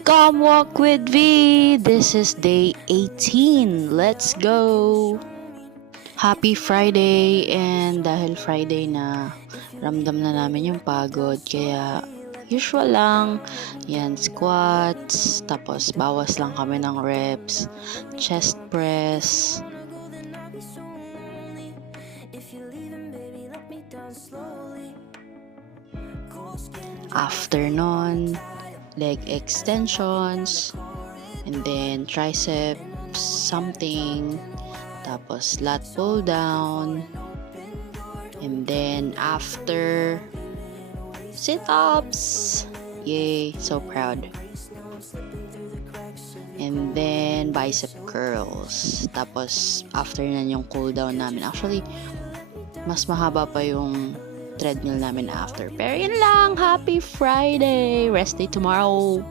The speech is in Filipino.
Come walk with me. This is day 18. Let's go. Happy Friday, and dahil Friday na, ramdam na namin yung pagod, kaya usual lang. Yan, squats, tapos bawas lang kami ng reps, chest press. After nun, leg extensions, and then triceps something, tapos lat pull down, and then after, sit-ups. Yay, so proud. And then bicep curls. Tapos after nan yung cool down namin. Actually, mas mahaba pa yung treadmill namin after. Pero yun lang, happy Friday! Rest day tomorrow!